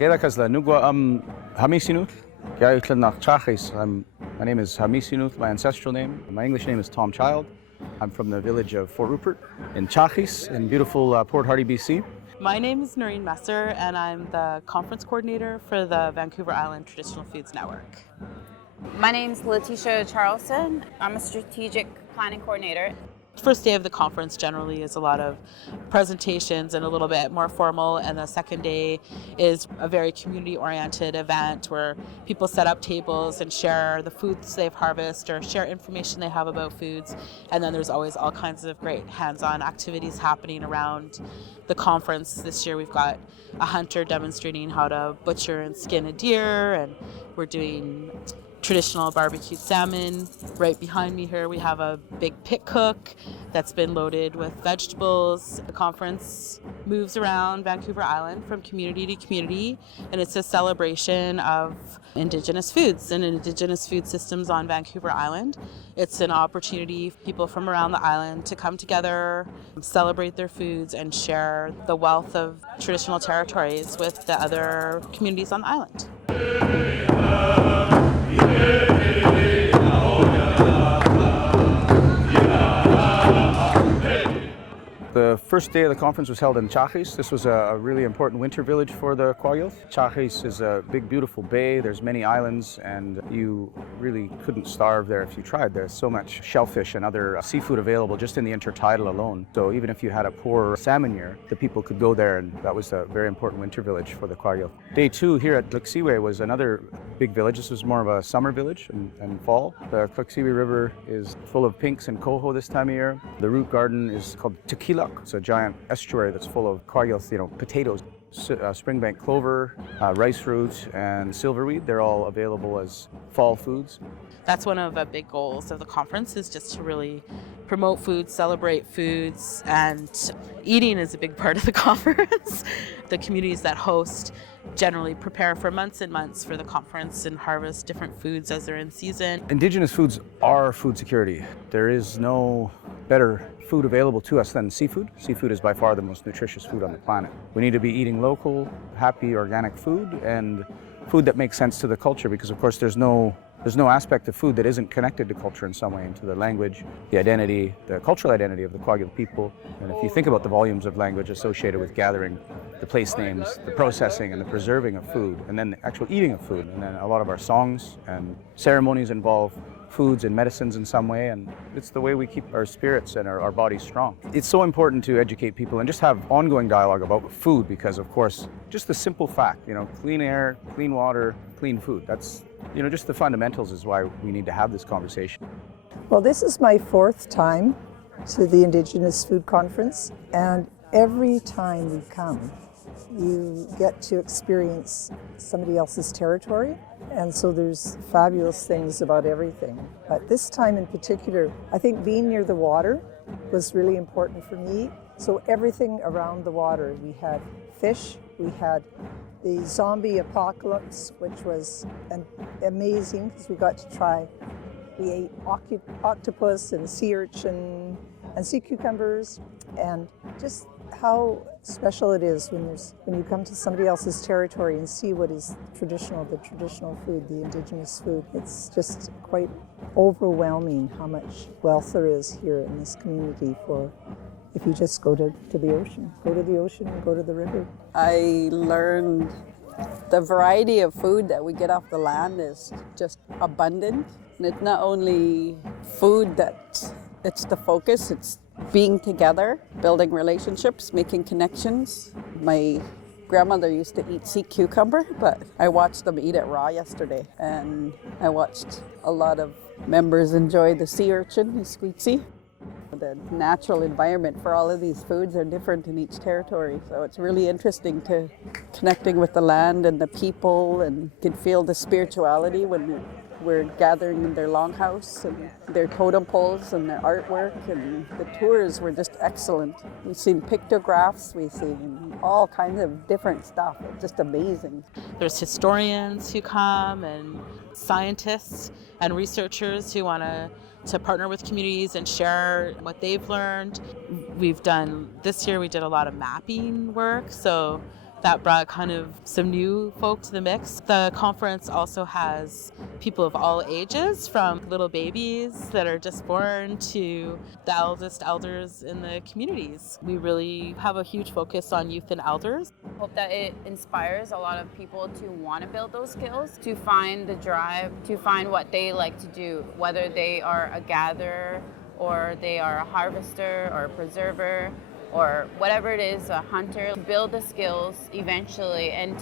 My name is Hamisinuth, my ancestral name. My English name is Tom Child. I'm from the village of Fort Rupert in Chachis in beautiful Port Hardy, BC. My name is Noreen Messer, and I'm the conference coordinator for the Vancouver Island Traditional Foods Network. My name's Letitia Charleston. I'm a strategic planning coordinator. First day of the conference generally is a lot of presentations and a little bit more formal, and the second day is a very community-oriented event where people set up tables and share the foods they've harvested or share information they have about foods. And then there's always all kinds of great hands-on activities happening around the conference. This year we've got a hunter demonstrating how to butcher and skin a deer, and we're doing traditional barbecued salmon. Right behind me here we have a big pit cook that's been loaded with vegetables. The conference moves around Vancouver Island from community to community, and it's a celebration of Indigenous foods and Indigenous food systems on Vancouver Island. It's an opportunity for people from around the island to come together, celebrate their foods, and share the wealth of traditional territories with the other communities on the island. The first day of the conference was held in Chachis. This was a really important winter village for the Kwakiutl. Chachis is a big, beautiful bay. There's many islands, and you really couldn't starve there if you tried. There's so much shellfish and other seafood available just in the intertidal alone. So even if you had a poor salmon year, the people could go there, and that was a very important winter village for the Kwakiutl. Day two here at Cluxewe was another big village. This was more of a summer village and fall. The Cluxewe River is full of pinks and coho this time of year. The root garden is called tequila. It's a giant estuary that's full of Kwakiutl, potatoes, springbank clover, rice root, and silverweed. They're all available as fall foods. That's one of the big goals of the conference, is just to really promote foods, celebrate foods, and eating is a big part of the conference. The communities that host generally prepare for months and months for the conference and harvest different foods as they're in season. Indigenous foods are food security. There is no better food available to us than seafood. Seafood is by far the most nutritious food on the planet. We need to be eating local, happy, organic food, and food that makes sense to the culture, because of course there's no aspect of food that isn't connected to culture in some way, into the language, the identity, the cultural identity of the Kwakiutl people. And if you think about the volumes of language associated with gathering the place names, the processing and the preserving of food, and then the actual eating of food, and then a lot of our songs and ceremonies involve foods and medicines in some way, and it's the way we keep our spirits and our bodies strong. It's so important to educate people and just have ongoing dialogue about food, because of course, just the simple fact, clean air, clean water, clean food, that's, just the fundamentals is why we need to have this conversation. Well, this is my fourth time to the Indigenous Food Conference, and every time we come, you get to experience somebody else's territory, and so there's fabulous things about everything. But this time in particular, I think being near the water was really important for me. So everything around the water, we had fish, we had the zombie apocalypse, which was amazing because we got to try. We ate octopus and sea urchin and sea cucumbers, and just how special it is when you come to somebody else's territory and see what is the traditional food, the Indigenous food. It's just quite overwhelming how much wealth there is here in this community for if you just go to the ocean. Go to the ocean and go to the river. I learned the variety of food that we get off the land is just abundant. And it's not only food that it's the focus, it's being together, building relationships, making connections. My grandmother used to eat sea cucumber, but I watched them eat it raw yesterday. And I watched a lot of members enjoy the sea urchin, the squeaksy. The natural environment for all of these foods are different in each territory. So it's really interesting to connecting with the land and the people, and you can feel the spirituality when we're gathering in their longhouse and their totem poles and their artwork, and the tours were just excellent. We've seen pictographs, we've seen all kinds of different stuff. It's just amazing. There's historians who come and scientists and researchers who want to partner with communities and share what they've learned. This year we did a lot of mapping work, so that brought kind of some new folk to the mix. The conference also has people of all ages, from little babies that are just born to the eldest elders in the communities. We really have a huge focus on youth and elders. Hope that it inspires a lot of people to want to build those skills, to find the drive, to find what they like to do, whether they are a gatherer or they are a harvester or a preserver or whatever it is, a hunter, to build the skills eventually and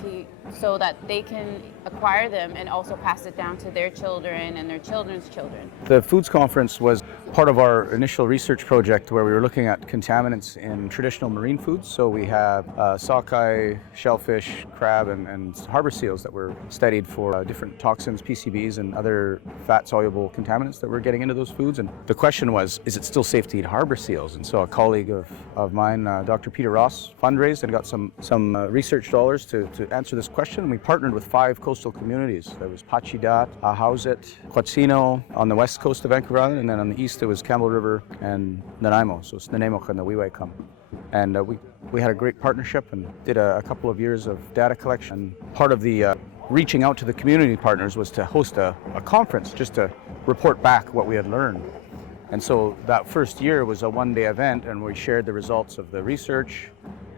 so that they can acquire them and also pass it down to their children and their children's children. The Foods Conference was part of our initial research project where we were looking at contaminants in traditional marine foods. So we have sockeye, shellfish, crab, and harbor seals that were studied for different toxins, PCBs, and other fat-soluble contaminants that were getting into those foods. And the question was, is it still safe to eat harbor seals? And so a colleague of mine, Dr. Peter Ross, fundraised and got some research dollars to answer this question. And we partnered with 5 coastal communities. There was Pachidat, Ahousaht, Kwakiutl on the west coast of Vancouver Island, and then on the east it was Campbell River and Nanaimo, so Snuneymuxw and the Wiiwaikum. And we had a great partnership and did a couple of years of data collection. Part of the reaching out to the community partners was to host a conference just to report back what we had learned. And so that first year was a one-day event, and we shared the results of the research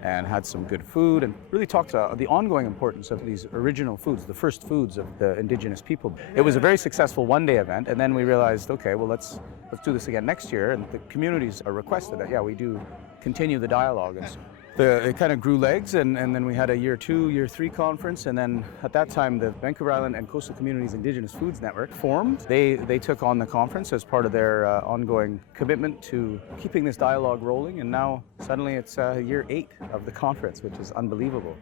and had some good food and really talked about the ongoing importance of these original foods, the first foods of the Indigenous people. It was a very successful one-day event, and then we realized, okay, well, let's do this again next year, and the communities requested that, yeah, we do continue the dialogue. And so it kind of grew legs, and then we had a year 2, year 3 conference, and then at that time the Vancouver Island and Coastal Communities Indigenous Foods Network formed. They took on the conference as part of their ongoing commitment to keeping this dialogue rolling, and now suddenly it's year 8 of the conference, which is unbelievable.